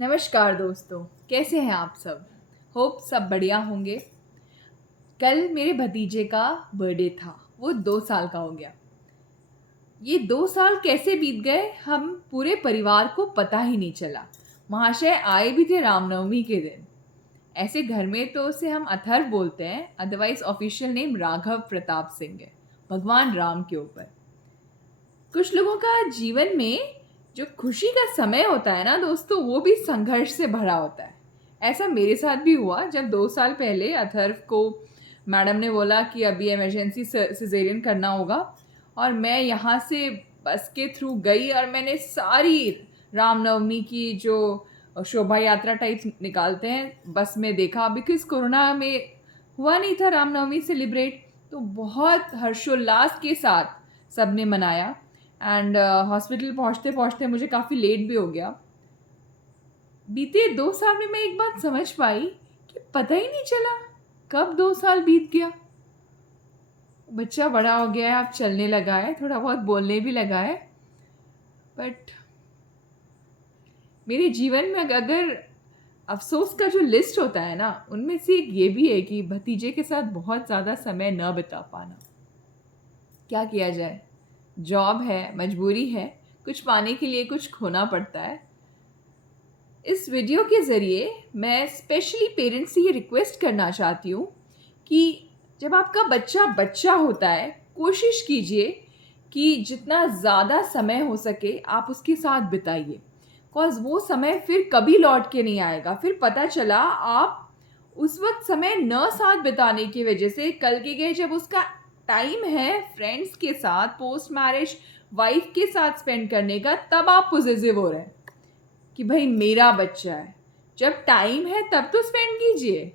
नमस्कार दोस्तों, कैसे हैं आप सब। होप सब बढ़िया होंगे। कल मेरे भतीजे का बर्थडे था। वो 2 साल का हो गया। ये 2 साल कैसे बीत गए हम पूरे परिवार को पता ही नहीं चला। महाशय आए भी थे रामनवमी के दिन। ऐसे घर में तो उसे हम अथर्व बोलते हैं, otherwise official name Raghav Pratap Singh है, भगवान राम के ऊपर। कुछ लोगों का जीवन में जो खुशी का समय होता है ना दोस्तों, वो भी संघर्ष से भरा होता है। ऐसा मेरे साथ भी हुआ जब 2 साल पहले अथर्व को मैडम ने बोला कि अभी इमरजेंसी सिजेरियन करना होगा, और मैं यहाँ से बस के थ्रू गई और मैंने सारी रामनवमी की जो शोभा यात्रा टाइप निकालते हैं बस में देखा। बिकॉज कोरोना में हुआ नहीं था रामनवमी सेलिब्रेट, तो बहुत हर्षोल्लास के साथ सबने मनाया। एंड हॉस्पिटल पहुंचते पहुंचते मुझे काफ़ी लेट भी हो गया। बीते 2 साल में मैं एक बात समझ पाई कि पता ही नहीं चला कब 2 साल बीत गया। बच्चा बड़ा हो गया है, अब चलने लगा है, थोड़ा बहुत बोलने भी लगा है। बट मेरे जीवन में अगर अफसोस का जो लिस्ट होता है ना, उनमें से एक ये भी है कि भतीजे के साथ बहुत ज़्यादा समय न बिता पाना। क्या किया जाए, जॉब है, मजबूरी है, कुछ पाने के लिए कुछ खोना पड़ता है। इस वीडियो के ज़रिए मैं स्पेशली पेरेंट्स से ये रिक्वेस्ट करना चाहती हूँ कि जब आपका बच्चा बच्चा होता है, कोशिश कीजिए कि जितना ज़्यादा समय हो सके आप उसके साथ बिताइए। कॉज वो समय फिर कभी लौट के नहीं आएगा। फिर पता चला आप उस वक्त समय न साथ बिताने की वजह से कल के गए जब उसका टाइम है फ्रेंड्स के साथ, पोस्ट मैरिज वाइफ के साथ स्पेंड करने का, तब आप पॉजिटिव हो रहे हैं कि भाई मेरा बच्चा है। जब टाइम है तब तो स्पेंड कीजिए।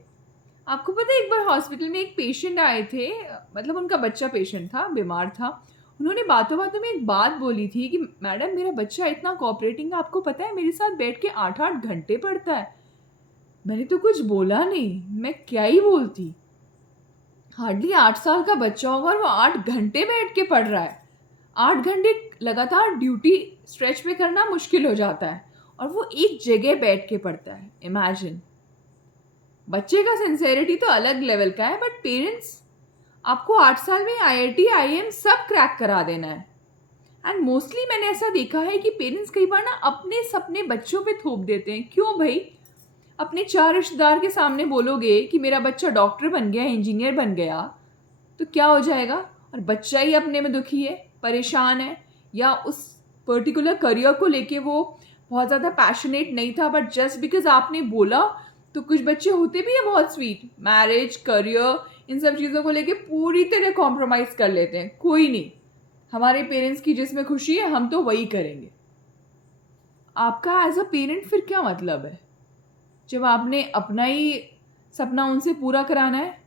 आपको पता है, एक बार हॉस्पिटल में एक पेशेंट आए थे, मतलब उनका बच्चा पेशेंट था, बीमार था। उन्होंने बातों बातों में एक बात बोली थी कि मैडम मेरा बच्चा इतना कोऑपरेटिंग है, आपको पता है मेरे साथ बैठ के 8-8 घंटे पढ़ता है। मैंने तो कुछ बोला नहीं, मैं क्या ही बोलती। हार्डली 8 साल का बच्चा होगा और वो 8 घंटे बैठ के पढ़ रहा है। 8 घंटे लगातार ड्यूटी स्ट्रेच पे करना मुश्किल हो जाता है, और वो एक जगह बैठ के पढ़ता है। इमेजिन। बच्चे का सिंसेरिटी तो अलग लेवल का है, बट पेरेंट्स, आपको 8 साल में IIT IIM सब क्रैक करा देना है। एंड मोस्टली मैंने ऐसा देखा है कि पेरेंट्स कई बार ना अपने सपने बच्चों पे थोप देते हैं। क्यों भाई, अपने 4 रिश्तेदार के सामने बोलोगे कि मेरा बच्चा डॉक्टर बन गया, इंजीनियर बन गया, तो क्या हो जाएगा। और बच्चा ही अपने में दुखी है, परेशान है, या उस पर्टिकुलर करियर को लेके वो बहुत ज़्यादा पैशनेट नहीं था, बट जस्ट बिकॉज आपने बोला। तो कुछ बच्चे होते भी हैं बहुत स्वीट, मैरिज, करियर, इन सब चीज़ों को लेके पूरी तरह कॉम्प्रोमाइज़ कर लेते हैं। कोई नहीं, हमारे पेरेंट्स की जिसमें खुशी है हम तो वही करेंगे। आपका एज अ पेरेंट फिर क्या मतलब है जब आपने अपना ही सपना उनसे पूरा कराना है।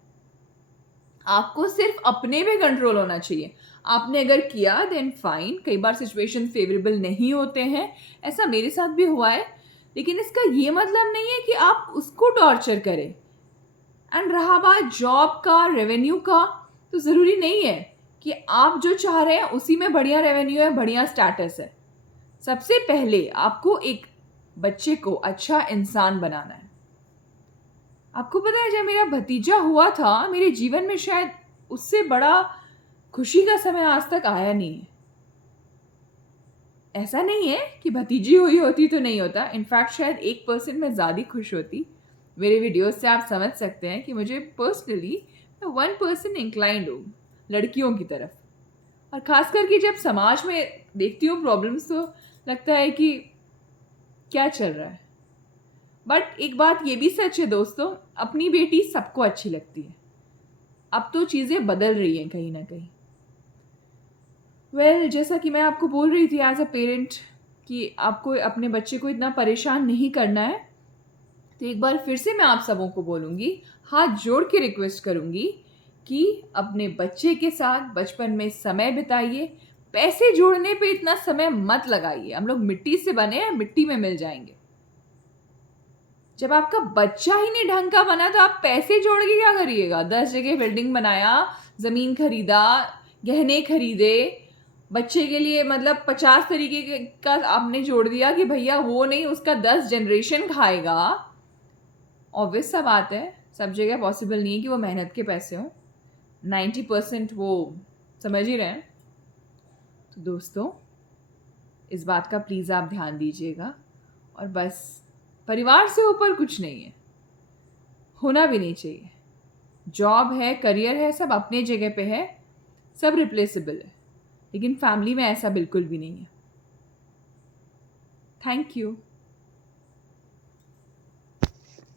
आपको सिर्फ अपने पे कंट्रोल होना चाहिए। आपने अगर किया देन फाइन। कई बार सिचुएशन फेवरेबल नहीं होते हैं, ऐसा मेरे साथ भी हुआ है, लेकिन इसका ये मतलब नहीं है कि आप उसको टॉर्चर करें। एंड रहा बात जॉब का, रेवेन्यू का, तो ज़रूरी नहीं है कि आप जो चाह रहे हैं उसी में बढ़िया रेवेन्यू है, बढ़िया स्टेटस है। सबसे पहले आपको एक बच्चे को अच्छा इंसान बनाना है। आपको पता है, जब मेरा भतीजा हुआ था मेरे जीवन में शायद उससे बड़ा खुशी का समय आज तक आया नहीं है। ऐसा नहीं है कि भतीजी हुई होती तो नहीं होता, इनफैक्ट शायद 1% मैं ज़्यादा खुश होती। मेरे वीडियोस से आप समझ सकते हैं कि मुझे पर्सनली मैं 1% इंक्लाइंड हूँ लड़कियों की तरफ। और ख़ास करके जब समाज में देखती हूँ प्रॉब्लम्स, तो लगता है कि क्या चल रहा है। बट एक बात ये भी सच है दोस्तों, अपनी बेटी सबको अच्छी लगती है। अब तो चीज़ें बदल रही हैं कहीं ना कहीं। जैसा कि मैं आपको बोल रही थी एज अ पेरेंट कि आपको अपने बच्चे को इतना परेशान नहीं करना है, तो एक बार फिर से मैं आप सबों को बोलूँगी, हाथ जोड़ के रिक्वेस्ट करूँगी कि अपने बच्चे के साथ बचपन में समय बिताइए। पैसे जोड़ने पे इतना समय मत लगाइए। हम लोग मिट्टी से बने हैं, मिट्टी में मिल जाएंगे। जब आपका बच्चा ही नहीं ढंग का बना तो आप पैसे जोड़ के क्या करिएगा। 10 जगह बिल्डिंग बनाया, ज़मीन खरीदा, गहने खरीदे, बच्चे के लिए मतलब 50 तरीके का आपने जोड़ दिया कि भैया वो नहीं, उसका 10 जनरेशन खाएगा। ऑब्वियस सा बात है, सब जगह पॉसिबल नहीं है कि वो मेहनत के पैसे हों। 90% वो समझ ही रहे हैं। तो दोस्तों, इस बात का प्लीज़ आप ध्यान दीजिएगा। और बस, परिवार से ऊपर कुछ नहीं है, होना भी नहीं चाहिए। जॉब है, करियर है, सब अपने जगह पे है, सब रिप्लेसेबल है, लेकिन फैमिली में ऐसा बिल्कुल भी नहीं है। Thank you.